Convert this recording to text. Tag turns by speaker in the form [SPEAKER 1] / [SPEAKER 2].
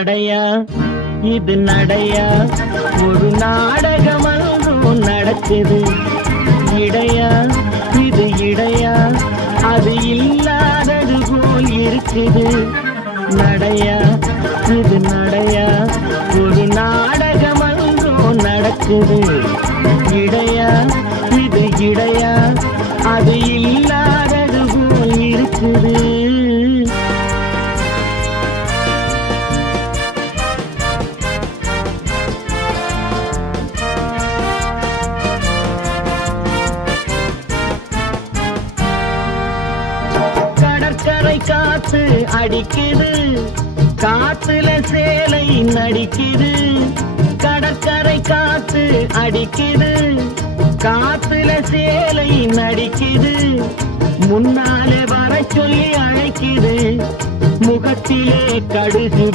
[SPEAKER 1] நடையா? இது நடையா? ஒரு நாடகம் அல்லும் நடக்குது. இடையா? இது இடையா? அது இல்லாதது போல் இருக்குது. நடையா? இது நடையா? ஒரு நாடகம் அல்லும் நடக்குது. இடையா? இது இடையா? கடற்கரை காத்து அடிக்குது. காத்துல சேலை நடிக்குது. கடற்கரை காத்து அடிக்குது. காத்துல சேலை நடிக்குது. முன்னாலே வர சொல்லி அழைக்குது. முகத்திலே கடுகு